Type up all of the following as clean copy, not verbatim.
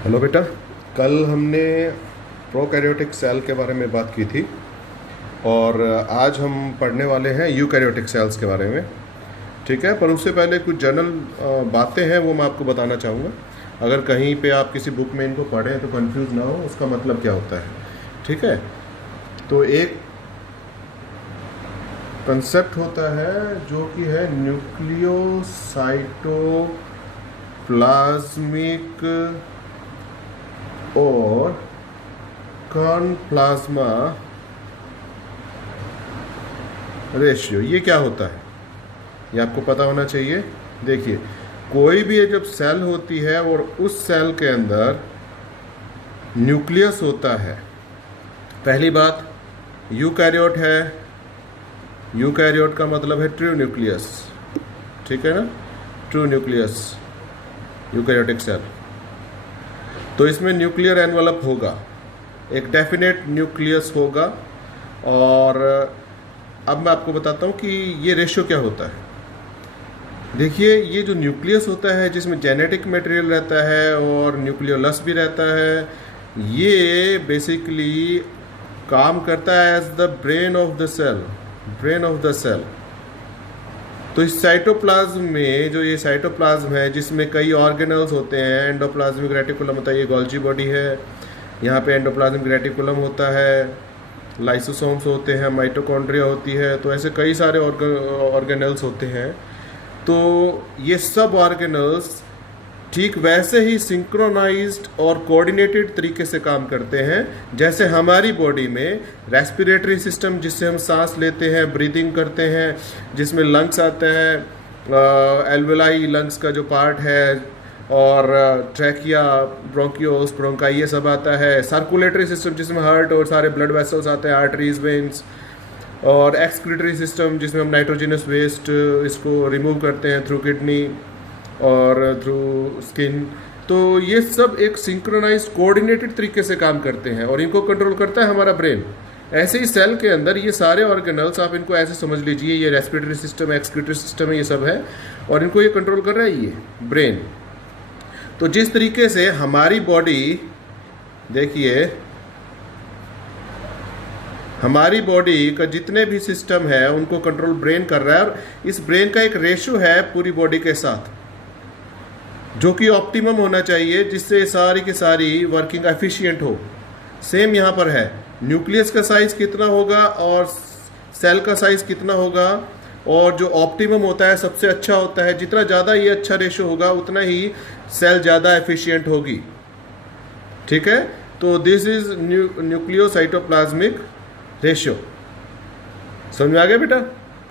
Hello बेटा। कल हमने प्रोकैरियोटिक सेल के बारे में बात की थी और आज हम पढ़ने वाले हैं यूकैरियोटिक सेल्स के बारे में। ठीक है, पर उससे पहले कुछ जनरल बातें हैं वो मैं आपको बताना चाहूँगा। अगर कहीं पे आप किसी बुक में इनको पढ़ें तो कंफ्यूज ना हो उसका मतलब क्या होता है। ठीक है, तो एक कंसेप्ट होता है जो कि है न्यूक्लियोसाइटोप्लाज्मिक और कर्ण प्लाज्मा रेशियो। ये क्या होता है ये आपको पता होना चाहिए। देखिए, कोई भी जब सेल होती है और उस सेल के अंदर न्यूक्लियस होता है, पहली बात यूकैरियोट है। यूकैरियोट का मतलब है ट्रू न्यूक्लियस। ठीक है ना, ट्रू न्यूक्लियस यूकैरियोटिक सेल। तो इसमें न्यूक्लियर एनवलप होगा, एक डेफिनेट न्यूक्लियस होगा। और अब मैं आपको बताता हूँ कि ये रेशियो क्या होता है। देखिए, ये जो न्यूक्लियस होता है जिसमें जेनेटिक मटेरियल रहता है और न्यूक्लियोलस भी रहता है, ये बेसिकली काम करता है as the brain of the cell. Brain of the cell. तो इस साइटोप्लाज्म में जो ये साइटोप्लाज्म है जिसमें कई ऑर्गेनल्स होते हैं, एंडोप्लाज्मिक रेटिकुलम होता है, ये गोल्जी बॉडी है। यहाँ पे एंडोप्लाज्मिक रेटिकुलम होता है, लाइसोसोम्स होते हैं, माइटोकॉन्ड्रिया होती है। तो ऐसे कई सारे ऑर्गेनल्स होते हैं। तो ये सब ऑर्गेनल्स ठीक वैसे ही सिंक्रोनाइज्ड और कोऑर्डिनेटेड तरीके से काम करते हैं जैसे हमारी बॉडी में रेस्पिरेटरी सिस्टम, जिससे हम सांस लेते हैं, ब्रीदिंग करते हैं, जिसमें लंग्स आते हैं, एल्वेलाई लंग्स का जो पार्ट है, और ट्रैकिया, ब्रोंकियोस, ब्रोंकाई, ये सब आता है। सर्कुलेटरी सिस्टम जिसमें हार्ट और सारे ब्लड वेसल्स आते हैं, आर्टरीज, वेन्स। और एक्सक्रीटरी सिस्टम जिसमें हम नाइट्रोजिनस वेस्ट इसको रिमूव करते हैं थ्रू किडनी और थ्रू स्किन। तो ये सब एक सिंक्रोनाइज कोऑर्डिनेटेड तरीके से काम करते हैं और इनको कंट्रोल करता है हमारा ब्रेन। ऐसे ही सेल के अंदर ये सारे ऑर्गेनल्स, आप इनको ऐसे समझ लीजिए, ये रेस्पिरेटरी सिस्टम, एक्सक्रीटरी सिस्टम है, ये सब है, और इनको ये कंट्रोल कर रहा है ये ब्रेन। तो जिस तरीके से हमारी बॉडी, देखिए, हमारी बॉडी का जितने भी सिस्टम है उनको कंट्रोल ब्रेन कर रहा है, और इस ब्रेन का एक रेशियो है पूरी बॉडी के साथ जो कि ऑप्टिमम होना चाहिए, जिससे सारी की सारी वर्किंग एफिशिएंट हो। सेम यहाँ पर है, न्यूक्लियस का साइज कितना होगा और सेल का साइज कितना होगा, और जो ऑप्टिमम होता है, सबसे अच्छा होता है, जितना ज़्यादा ये अच्छा रेशियो होगा उतना ही सेल ज़्यादा एफिशिएंट होगी। ठीक है, तो दिस इज न्यूक्लियोसाइटोप्लाज्मिक रेशियो। समझ में आ गया बेटा?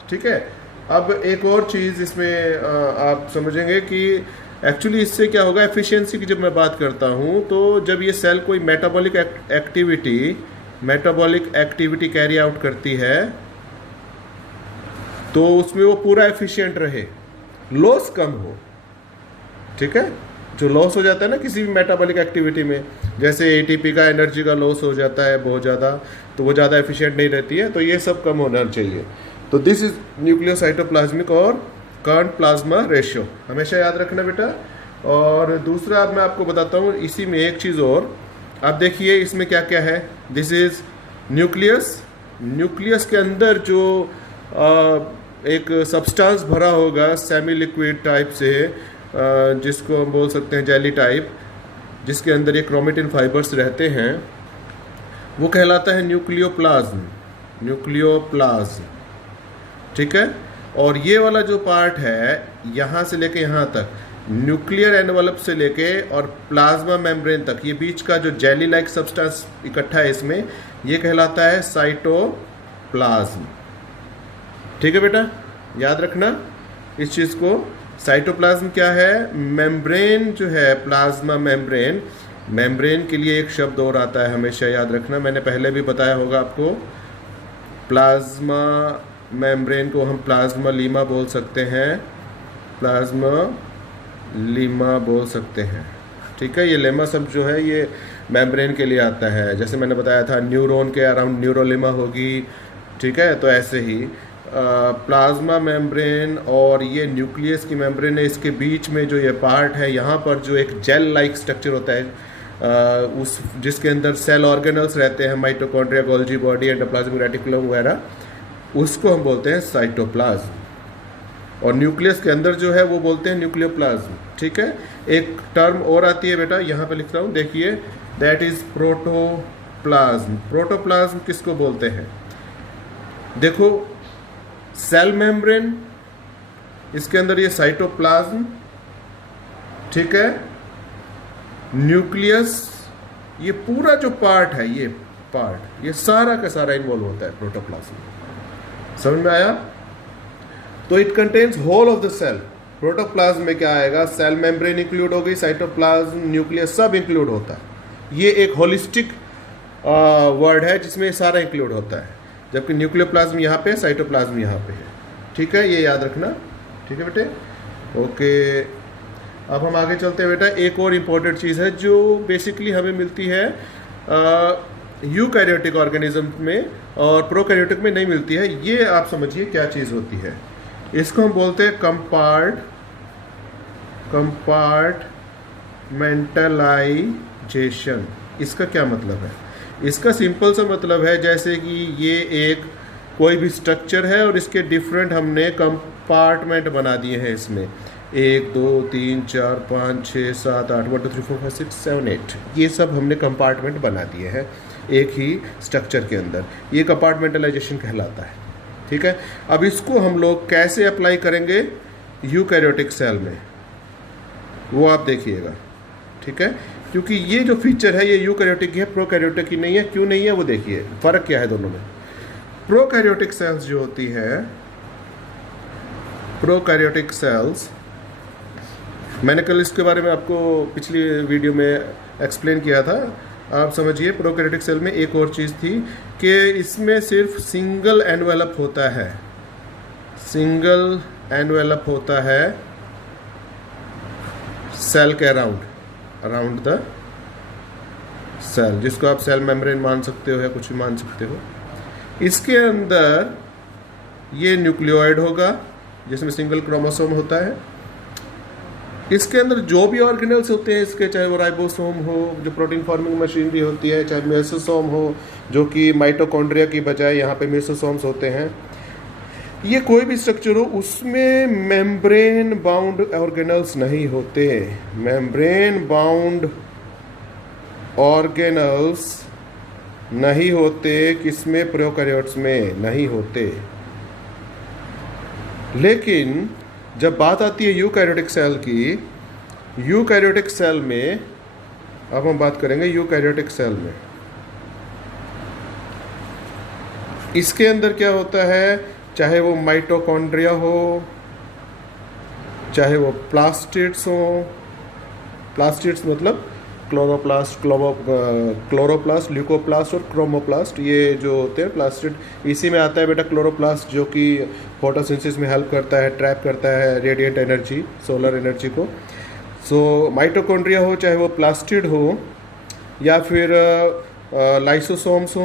ठीक है, अब एक और चीज़ इसमें आप समझेंगे कि एक्चुअली इससे क्या होगा। एफिशिएंसी की जब मैं बात करता हूँ तो जब ये सेल कोई मेटाबॉलिक एक्टिविटी कैरी आउट करती है तो उसमें वो पूरा एफिशिएंट रहे, लॉस कम हो। ठीक है, जो लॉस हो जाता है ना किसी भी मेटाबॉलिक एक्टिविटी में, जैसे एटीपी का, एनर्जी का लॉस हो जाता है बहुत ज़्यादा, तो वो ज़्यादा एफिशिएंट नहीं रहती है, तो ये सब कम होना चाहिए। तो दिस इज न्यूक्लियोसाइटोप्लाज्मिक और कर्ण प्लाज्मा रेशियो, हमेशा याद रखना बेटा। और दूसरा अब मैं आपको बताता हूँ इसी में एक चीज़ और। आप देखिए इसमें क्या क्या है। This is nucleus. न्यूक्लियस के अंदर जो एक सब्सटेंस भरा होगा सेमी लिक्विड टाइप से, जिसको हम बोल सकते हैं जेली टाइप, जिसके अंदर ये क्रोमेटिन फाइबर्स रहते हैं, वो कहलाता है न्यूक्लियोप्लाज्म। न्यूक्लियोप्लाज्म, ठीक है। और ये वाला जो पार्ट है यहाँ से लेके यहाँ तक, न्यूक्लियर एनवलप से लेके और प्लाज्मा मेम्ब्रेन तक, ये बीच का जो जेली लाइक सब्सटेंस इकट्ठा है इसमें, ये कहलाता है साइटोप्लाज्म। ठीक है बेटा, याद रखना इस चीज़ को। साइटोप्लाज्म क्या है? मेम्ब्रेन जो है, प्लाज्मा मेम्ब्रेन। मेम्ब्रेन के लिए एक शब्द और आता है, हमेशा याद रखना, मैंने पहले भी बताया होगा आपको। प्लाज्मा मेम्ब्रेन को हम प्लाज्मा लीमा बोल सकते हैं, प्लाज्मा लीमा बोल सकते हैं। ठीक है, ये लेमा सब जो है ये मेम्ब्रेन के लिए आता है। जैसे मैंने बताया था न्यूरॉन के अराउंड न्यूरोलिमा होगी। ठीक है, तो ऐसे ही प्लाज्मा मेम्ब्रेन और ये न्यूक्लियस की मेम्ब्रेन है, इसके बीच में जो ये पार्ट है, यहाँ पर जो एक जेल लाइक स्ट्रक्चर होता है, उस जिसके अंदर सेल ऑर्गेनल्स रहते हैं, mitochondria, Golgi body, endoplasmic reticulum वगैरह, उसको हम बोलते हैं साइटोप्लाज्म। और न्यूक्लियस के अंदर जो है वो बोलते हैं न्यूक्लियोप्लाज्म। ठीक है, एक टर्म और आती है बेटा, यहाँ पे लिख रहा हूँ, देखिए, दैट इज प्रोटोप्लाज्म। प्रोटोप्लाज्म किसको बोलते हैं? देखो, सेल मेम्ब्रेन, इसके अंदर ये साइटोप्लाज्म, ठीक है, न्यूक्लियस, ये पूरा जो पार्ट है, ये पार्ट, ये सारा का सारा इन्वॉल्व होता है प्रोटोप्लाज्म। समझ में आया? तो it contains whole of the cell. Protoplasm में क्या आएगा? सेल मेम्ब्रेन इंक्लूड होगी, साइटोप्लाज्म, न्यूक्लियस, सब इंक्लूड होता है। ये एक होलिस्टिक वर्ड है जिसमें सारा इंक्लूड होता है, जबकि न्यूक्लियोप्लाज्म यहाँ पे, साइटोप्लाज्म यहाँ पे है। ठीक है, ये याद रखना। ठीक है बेटे, ओके। अब हम आगे चलते हैं बेटा। एक और इम्पॉर्टेंट चीज़ है जो बेसिकली हमें मिलती है यूकैरियोटिक ऑर्गेनिज्म में और प्रोकैरियोटिक में नहीं मिलती है। ये आप समझिए क्या चीज़ होती है। इसको हम बोलते हैं कंपार्टमेंटलाइजेशन। इसका क्या मतलब है? इसका सिंपल सा मतलब है जैसे कि ये एक कोई भी स्ट्रक्चर है और इसके डिफरेंट हमने कंपार्टमेंट बना दिए हैं। इसमें 1 2 3 4 5 6 7 8 1 2 3 4 5 6 7 8 ये सब हमने कंपार्टमेंट बना दिए हैं एक ही स्ट्रक्चर के अंदर। ये कंपार्टमेंटलाइजेशन कहलाता है। ठीक है, अब इसको हम लोग कैसे अप्लाई करेंगे यूकैरियोटिक सेल में, वो आप देखिएगा। ठीक है, क्योंकि ये जो फीचर है ये यूकैरियोटिक है, प्रोकैरियोटिक की नहीं है। क्यों नहीं है वो देखिए, फ़र्क क्या है दोनों में। प्रोकैरियोटिक सेल्स जो होती है, प्रोकैरियोटिक सेल्स, मैंने कल इसके बारे में आपको पिछली वीडियो में एक्सप्लेन किया था। आप समझिए, प्रोकैरियोटिक सेल में एक और चीज़ थी कि इसमें सिर्फ सिंगल एनवेलप होता है, सिंगल एनवेलप होता है सेल के अराउंड द सेल, जिसको आप सेल मेम्ब्रेन मान सकते हो या कुछ भी मान सकते हो। इसके अंदर ये न्यूक्लियोइड होगा जिसमें सिंगल क्रोमोसोम होता है। इसके अंदर जो भी ऑर्गेनल्स होते हैं इसके, चाहे वो राइबोसोम हो जो प्रोटीन फॉर्मिंग मशीनरी होती है, चाहे मेसोसोम हो जो कि माइटोकॉन्ड्रिया की बजाय यहाँ पे मेसोसोम्स होते हैं, ये कोई भी स्ट्रक्चर हो उसमें मेम्ब्रेन बाउंड ऑर्गेनल्स नहीं होते। मेम्ब्रेन बाउंड ऑर्गेनल्स नहीं होते, किसमें? प्रोकैरियोट्स में नहीं होते। लेकिन जब बात आती है यूकैरियोटिक सेल की, यूकैरियोटिक सेल में, अब हम बात करेंगे यूकैरियोटिक सेल में, इसके अंदर क्या होता है, चाहे वो माइटोकॉन्ड्रिया हो, चाहे वो प्लास्टिड्स हो, प्लास्टिड्स मतलब क्लोरोप्लास्ट, ल्यूकोप्लास्ट और क्रोमोप्लास्ट, ये जो होते हैं प्लास्टिड, इसी में आता है बेटा क्लोरोप्लास्ट, जो कि फोटोसिंथेसिस में हेल्प करता है, ट्रैप करता है रेडिएंट एनर्जी, सोलर एनर्जी को। सो माइटोकॉन्ड्रिया हो, चाहे वो प्लास्टिड हो, या फिर लाइसोसोम्स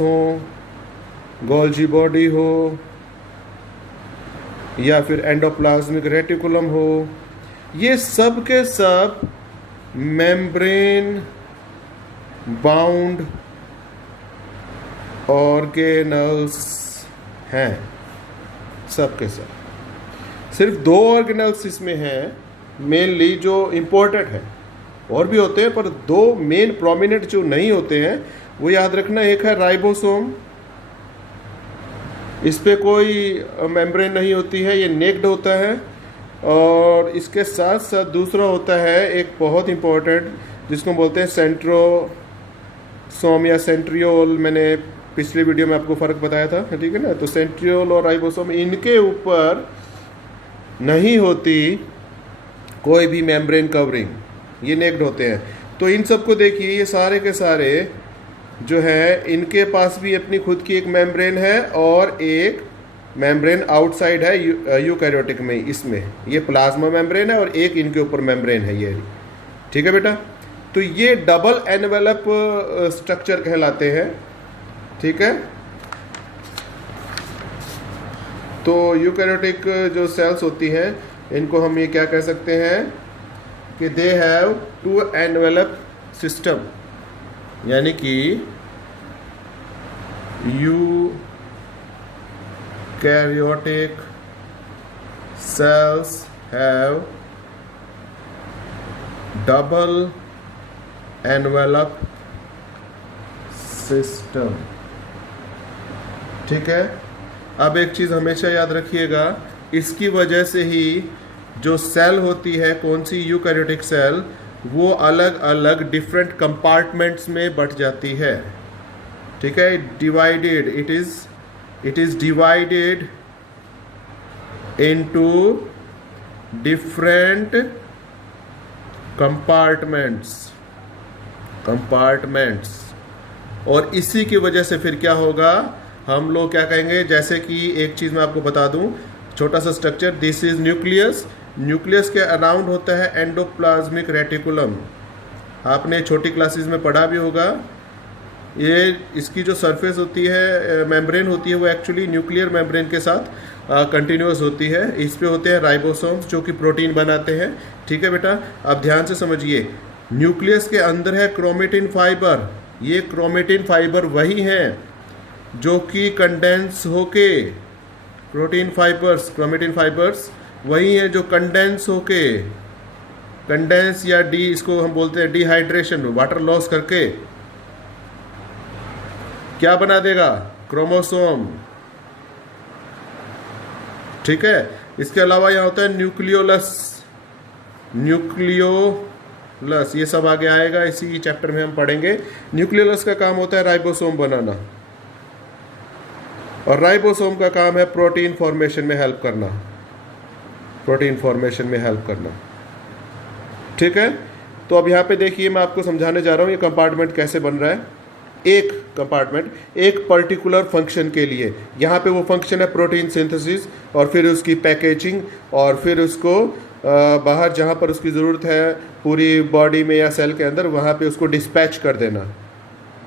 हो, गोल्जी बॉडी हो, या फिर एंडोप्लाज्मिक रेटिकुलम हो, ये सब के सब मेम्ब्रेन बाउंड ऑर्गेनल्स हैं, सब के सब। सिर्फ 2 ऑर्गेनल्स इसमें हैं मेनली जो इम्पोर्टेंट है, और भी होते हैं पर 2 मेन प्रोमिनेंट जो नहीं होते हैं वो याद रखना। एक है राइबोसोम, इस पे कोई मेम्ब्रेन नहीं होती है, ये नेक्ड होता है। और इसके साथ साथ दूसरा होता है एक बहुत इम्पोर्टेंट जिसको बोलते हैं सेंट्रोसोम या सेंट्रियोल। मैंने पिछले वीडियो में आपको फ़र्क बताया था, ठीक है ना। तो सेंट्रियोल और राइबोसोम, इनके ऊपर नहीं होती कोई भी मेम्ब्रेन कवरिंग, ये नेक्ड होते हैं। तो इन सबको देखिए, ये सारे के सारे जो है इनके पास भी अपनी खुद की एक मेम्ब्रेन है और एक मेम्ब्रेन आउटसाइड है यूकैरियोटिक में। इसमें ये प्लाज्मा मेम्ब्रेन है और एक इनके ऊपर मेम्ब्रेन है ये, ठीक है बेटा। तो ये डबल एनवेलप स्ट्रक्चर कहलाते हैं, ठीक है। तो यूकैरियोटिक जो सेल्स होती हैं इनको हम ये क्या कह सकते हैं, कि they have two envelope system, यानी कि eukaryotic cells have double envelope system। ठीक है, अब एक चीज़ हमेशा याद रखिएगा, इसकी वजह से ही जो सेल होती है, कौन सी यूकैरियोटिक सेल, वो अलग अलग डिफरेंट कंपार्टमेंट्स में बट जाती है। ठीक है, divided, it is divided into different compartments। और इसी की वजह से फिर क्या होगा, हम लोग क्या कहेंगे, जैसे कि एक चीज़ मैं आपको बता दूं, छोटा सा structure, this is nucleus. Nucleus के अराउंड होता है एंडोप्लाज्मिक रेटिकुलम। आपने छोटी क्लासेस में पढ़ा भी होगा। ये इसकी जो सरफेस होती है, मेम्ब्रेन होती है, वो एक्चुअली न्यूक्लियर मेम्ब्रेन के साथ कंटिन्यूस होती है। इस पे होते हैं राइबोसोम्स जो कि प्रोटीन बनाते हैं। ठीक है बेटा, अब ध्यान से समझिए, न्यूक्लियस के अंदर है क्रोमेटिन फाइबर। ये क्रोमेटिन फाइबर वही हैं जो कि कंडेंस होके, प्रोटीन फाइबर्स, क्रोमेटिन फाइबर्स वही हैं जो कंडेंस होके, कंडेंस या डी, इसको हम बोलते हैं डिहाइड्रेशन, वाटर लॉस करके क्या बना देगा, क्रोमोसोम। ठीक है, इसके अलावा यहाँ होता है न्यूक्लियोलस। न्यूक्लियोलस ये सब आगे आएगा, इसी चैप्टर में हम पढ़ेंगे। न्यूक्लियोलस का काम होता है राइबोसोम बनाना, और राइबोसोम का काम है प्रोटीन फॉर्मेशन में हेल्प करना, प्रोटीन फॉर्मेशन में हेल्प करना। ठीक है, तो अब यहाँ पे देखिए, मैं आपको समझाने जा रहा हूँ ये कंपार्टमेंट कैसे बन रहा है। एक कंपार्टमेंट एक पर्टिकुलर फंक्शन के लिए, यहाँ पे वो फंक्शन है प्रोटीन सिंथेसिस, और फिर उसकी पैकेजिंग, और फिर उसको बाहर जहाँ पर उसकी ज़रूरत है पूरी बॉडी में या सेल के अंदर, वहाँ पे उसको डिस्पैच कर देना।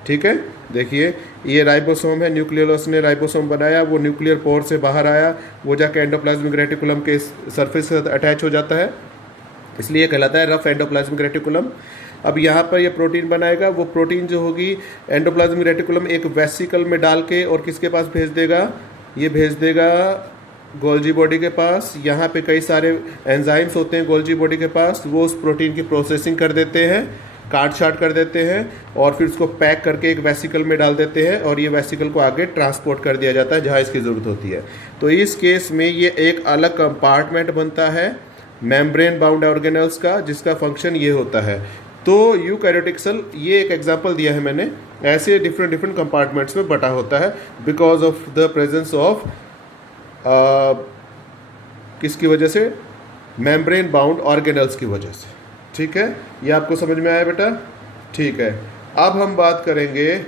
ठीक है, देखिए ये राइबोसोम है, न्यूक्लियोलस ने राइबोसोम बनाया, वो न्यूक्लियर पोर से बाहर आया, वो जाके एंडोप्लाज्मिक रेटिकुलम के सरफेस से अटैच हो जाता है, इसलिए कहलाता है रफ एंडोप्लाज्मिक रेटिकुलम। अब यहाँ पर ये प्रोटीन बनाएगा, वो प्रोटीन जो होगी एंडोप्लाज्मिक रेटिकुलम एक वेसिकल में डाल के और किसके पास भेज देगा, ये भेज देगा गोल्जी बॉडी के पास। यहाँ पे कई सारे एंजाइम्स होते हैं गोल्जी बॉडी के पास, वो उस प्रोटीन की प्रोसेसिंग कर देते हैं, काट छाट कर देते हैं, और फिर उसको पैक करके एक वेसिकल में डाल देते हैं, और ये वेसिकल को आगे ट्रांसपोर्ट कर दिया जाता है जहाँ इसकी ज़रूरत होती है। तो इस केस में ये एक अलग कंपार्टमेंट बनता है मेम्ब्रेन बाउंड ऑर्गेनल्स का, जिसका फंक्शन ये होता है। तो यूकैरियोटिक सेल, ये एक एग्जांपल दिया है मैंने, ऐसे डिफरेंट कंपार्टमेंट्स में बटा होता है because of the presence of किसकी वजह से, मेम्ब्रेन बाउंड ऑर्गेनल्स की वजह से। ठीक है, ये आपको समझ में आया बेटा? ठीक है, अब हम बात करेंगे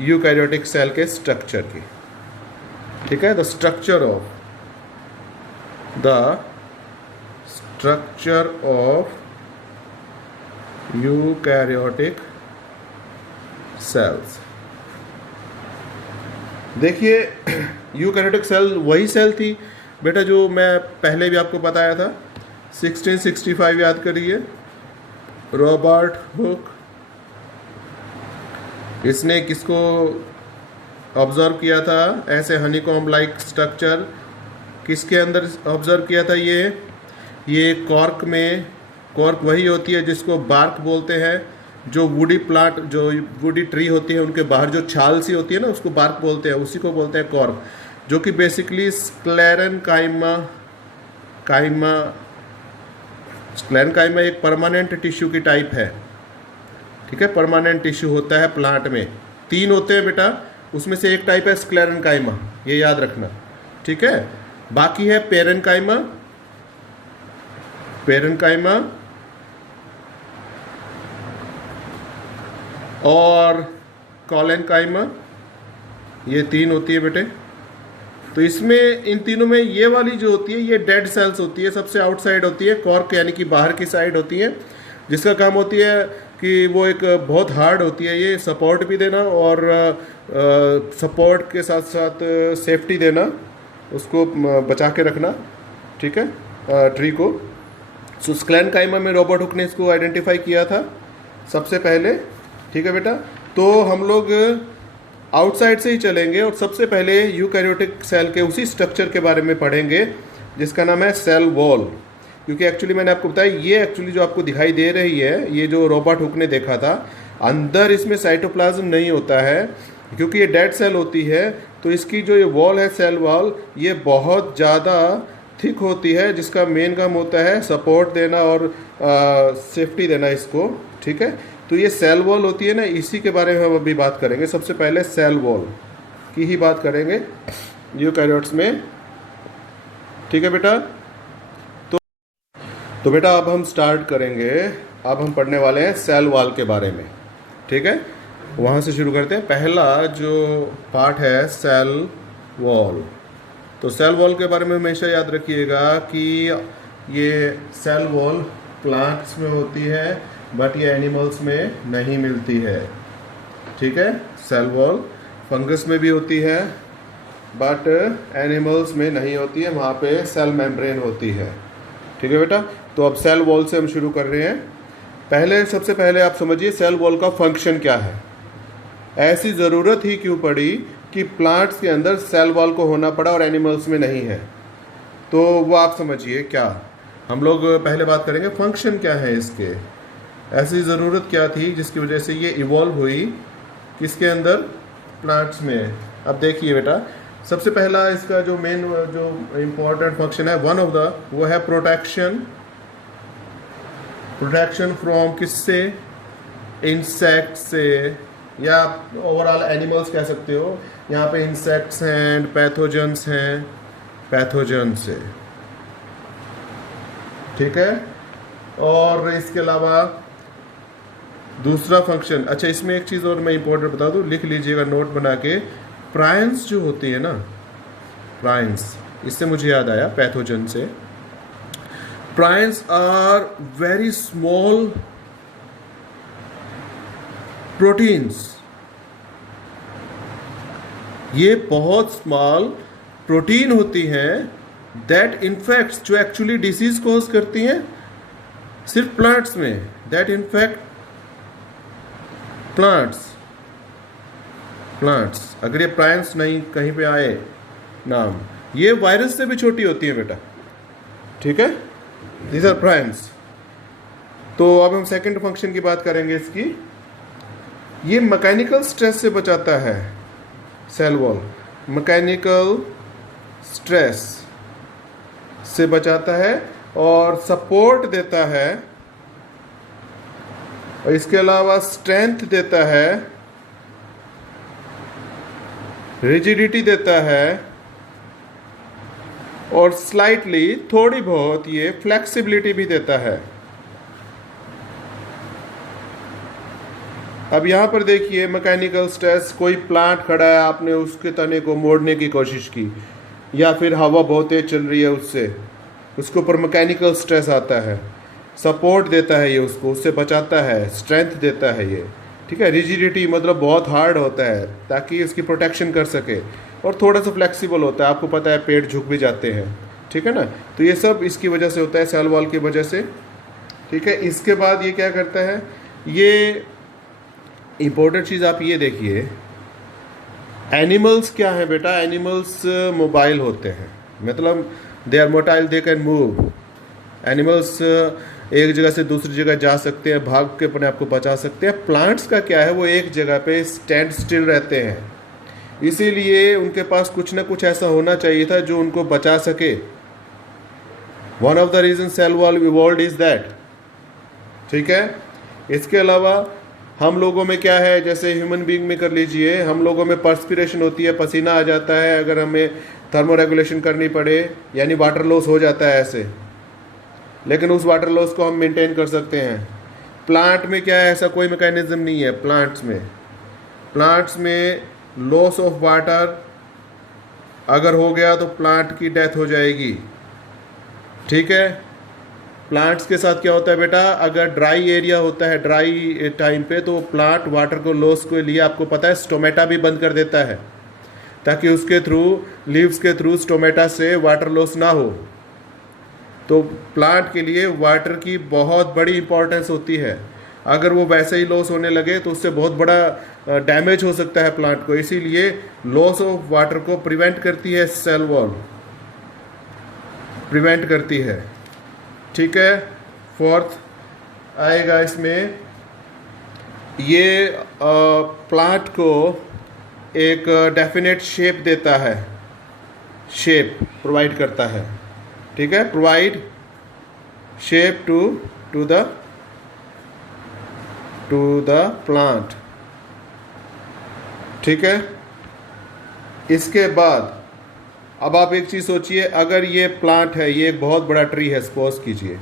यूकैरियोटिक सेल के स्ट्रक्चर की। ठीक है, the structure of eukaryotic cells. देखिए, यूकैरियोटिक सेल वही सेल थी बेटा जो मैं पहले भी आपको बताया था, 1665 याद करिए, रॉबर्ट हुक, इसने किसको ऑब्जर्व किया था, ऐसे हनीकॉम्ब लाइक स्ट्रक्चर किसके अंदर ऑब्जर्व किया था, ये कॉर्क में। कॉर्क वही होती है जिसको बार्क बोलते हैं, जो वुडी प्लांट, जो वुडी ट्री होती है उनके बाहर जो छाल सी होती है ना, उसको बार्क बोलते हैं, उसी को बोलते हैं कॉर्क, जो कि बेसिकली स्क्लेरेनकाइमा एक परमानेंट टिश्यू की टाइप है। ठीक है, परमानेंट टिश्यू होता है प्लांट में, 3 होते हैं बेटा, उसमें से एक टाइप है स्क्लेरेनकाइमा, ये याद रखना। ठीक है, बाकी है पेरेनकाइमा और कॉलेनकाइमा, ये 3 होती है बेटे। तो इसमें इन तीनों में ये वाली जो होती है ये डेड सेल्स होती है, सबसे आउटसाइड होती है, कॉर्क यानी कि बाहर की साइड होती है, जिसका काम होती है कि वो एक बहुत हार्ड होती है, ये सपोर्ट भी देना और सपोर्ट के साथ साथ सेफ्टी देना, उसको बचा के रखना। ठीक है, ट्री को। सो स्क्लेनकाइमा में रॉबर्ट हुक ने इसको आइडेंटिफाई किया था सबसे पहले। ठीक है बेटा, तो हम लोग आउटसाइड से ही चलेंगे और सबसे पहले यूकैरियोटिक सेल के उसी स्ट्रक्चर के बारे में पढ़ेंगे जिसका नाम है सेल वॉल। क्योंकि एक्चुअली मैंने आपको बताया, ये एक्चुअली जो आपको दिखाई दे रही है, ये जो रॉबर्ट हुक ने देखा था, अंदर इसमें साइटोप्लाज्म नहीं होता है क्योंकि ये डेड सेल होती है। तो इसकी जो ये वॉल है, सेल वॉल, ये बहुत ज़्यादा थिक होती है, जिसका मेन काम होता है सपोर्ट देना और सेफ्टी देना इसको। ठीक है, तो ये सेल वॉल होती है ना, इसी के बारे में हम अभी बात करेंगे। सबसे पहले सेल वॉल की ही बात करेंगे यूकैरियोट्स में। ठीक है बेटा, तो बेटा अब हम स्टार्ट करेंगे। अब हम पढ़ने वाले हैं सेल वॉल के बारे में। ठीक है, वहाँ से शुरू करते हैं। पहला जो पार्ट है सेल वॉल। तो सेल वॉल के बारे में हमेशा याद रखिएगा कि ये सेल वॉल प्लांट्स में होती है बट ये एनिमल्स में नहीं मिलती है। ठीक है, सेल वॉल फंगस में भी होती है बट एनिमल्स में नहीं होती है, वहाँ पे सेल मेम्ब्रेन होती है। ठीक है बेटा, तो अब सेल वॉल से हम शुरू कर रहे हैं। सबसे पहले आप समझिए सेल वॉल का फंक्शन क्या है। ऐसी ज़रूरत ही क्यों पड़ी कि प्लांट्स के अंदर सेल वॉल को होना पड़ा और एनिमल्स में नहीं है, तो वो आप समझिए क्या। हम लोग पहले बात करेंगे फंक्शन क्या है इसके। ऐसी ज़रूरत क्या थी जिसकी वजह से ये इवॉल्व हुई किसके अंदर, प्लांट्स में। अब देखिए बेटा, सबसे पहला इसका जो मेन जो इम्पोर्टेंट फंक्शन है, वन ऑफ द, वो है प्रोटेक्शन। प्रोटेक्शन फ्रॉम किससे, इंसेक्ट से, या ओवरऑल एनिमल्स कह सकते हो। यहाँ पे इंसेक्ट्स हैं एंड पैथोजन्स हैं, पैथोजन से। ठीक है, और इसके अलावा दूसरा फंक्शन, अच्छा इसमें एक चीज़ और मैं इंपॉर्टेंट बता दूँ, लिख लीजिएगा नोट बना के। प्रायंस जो होती है ना, प्रायंस, इससे मुझे याद आया पैथोजन से। Prions are very small proteins. ये बहुत स्मॉल प्रोटीन होती हैं दैट इन्फेक्ट्स, जो एक्चुअली डिसीज कॉज करती हैं सिर्फ प्लांट्स में, दैट इन्फेक्ट प्लांट्स। अगर ये प्रायंस नहीं कहीं पे आए नाम, ये वायरस से भी छोटी होती है बेटा। ठीक है, दीज आर प्रायंस। तो अब हम सेकंड फंक्शन की बात करेंगे इसकी। ये मैकेनिकल स्ट्रेस से बचाता है सेल वॉल, मैकेनिकल स्ट्रेस से बचाता है और सपोर्ट देता है, और इसके अलावा स्ट्रेंथ देता है, रिजिडिटी देता है, और स्लाइटली थोड़ी बहुत ये फ्लेक्सिबिलिटी भी देता है। अब यहाँ पर देखिए मैकेनिकल स्ट्रेस, कोई प्लांट खड़ा है, आपने उसके तने को मोड़ने की कोशिश की या फिर हवा बहुत तेज चल रही है उसके ऊपर मैकेनिकल स्ट्रेस आता है, सपोर्ट देता है ये उसको, उससे बचाता है, स्ट्रेंथ देता है ये। ठीक है, रिजिडिटी मतलब बहुत हार्ड होता है ताकि उसकी प्रोटेक्शन कर सके, और थोड़ा सा फ्लेक्सिबल होता है, आपको पता है पेड़ झुक भी जाते हैं। ठीक है ना, तो ये सब इसकी वजह से होता है, सेल वॉल की वजह से। ठीक है, इसके बाद ये क्या करता है, ये इम्पोर्टेंट चीज़ आप ये देखिए, एनिमल्स क्या है बेटा, एनिमल्स मोबाइल होते हैं, मतलब they are motile, they can move. Animals एक जगह से दूसरी जगह जा सकते हैं, भाग के अपने आप को बचा सकते हैं। प्लांट्स का क्या है, वो एक जगह पे स्टैंड स्टिल रहते हैं, इसीलिए उनके पास कुछ ना कुछ ऐसा होना चाहिए था जो उनको बचा सके। One of the reason cell wall evolved is that. ठीक है, इसके अलावा हम लोगों में क्या है, जैसे ह्यूमन बीइंग में कर लीजिए, हम लोगों में पर्सपिरेशन होती है, पसीना आ जाता है, अगर हमें थर्मो रेगुलेशन करनी पड़े, यानी वाटर लॉस हो जाता है ऐसे, लेकिन उस वाटर लॉस को हम मेंटेन कर सकते हैं। प्लांट में क्या है, ऐसा कोई मैकेनिज्म नहीं है। प्लांट्स में लॉस ऑफ वाटर अगर हो गया तो प्लांट की डेथ हो जाएगी। ठीक है, प्लांट्स के साथ क्या होता है बेटा, अगर ड्राई एरिया होता है, ड्राई टाइम पे, तो प्लांट वाटर को लॉस के लिए आपको पता है स्टोमेटा भी बंद कर देता है, ताकि उसके थ्रू, लीव्स के थ्रू स्टोमेटा से वाटर लॉस ना हो। तो प्लांट के लिए वाटर की बहुत बड़ी इंपॉर्टेंस होती है। अगर वो वैसे ही लॉस होने लगे तो उससे बहुत बड़ा डैमेज हो सकता है प्लांट को। इसीलिए लॉस ऑफ वाटर को प्रिवेंट करती है सेल वॉल, प्रिवेंट करती है। ठीक है। फोर्थ आएगा इसमें, ये प्लांट को एक डेफिनेट शेप देता है, शेप प्रोवाइड करता है। ठीक है, provide shape to the plant. ठीक है। इसके बाद अब आप एक चीज़ सोचिए, अगर ये प्लांट है, ये एक बहुत बड़ा ट्री है, सपोज कीजिए,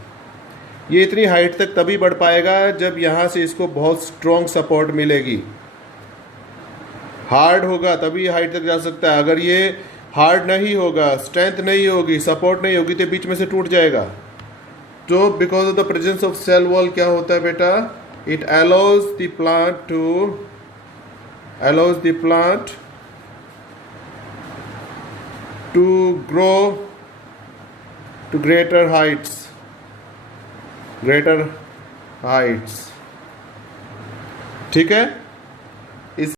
ये इतनी हाइट तक तभी बढ़ पाएगा जब यहाँ से इसको बहुत स्ट्रॉन्ग सपोर्ट मिलेगी। हार्ड होगा तभी हाइट तक जा सकता है। अगर ये हार्ड नहीं होगा, स्ट्रेंथ नहीं होगी, सपोर्ट नहीं होगी, तो बीच में से टूट जाएगा। तो because of the presence of cell wall क्या होता है बेटा, it allows the plant to grow to greater heights। ठीक है।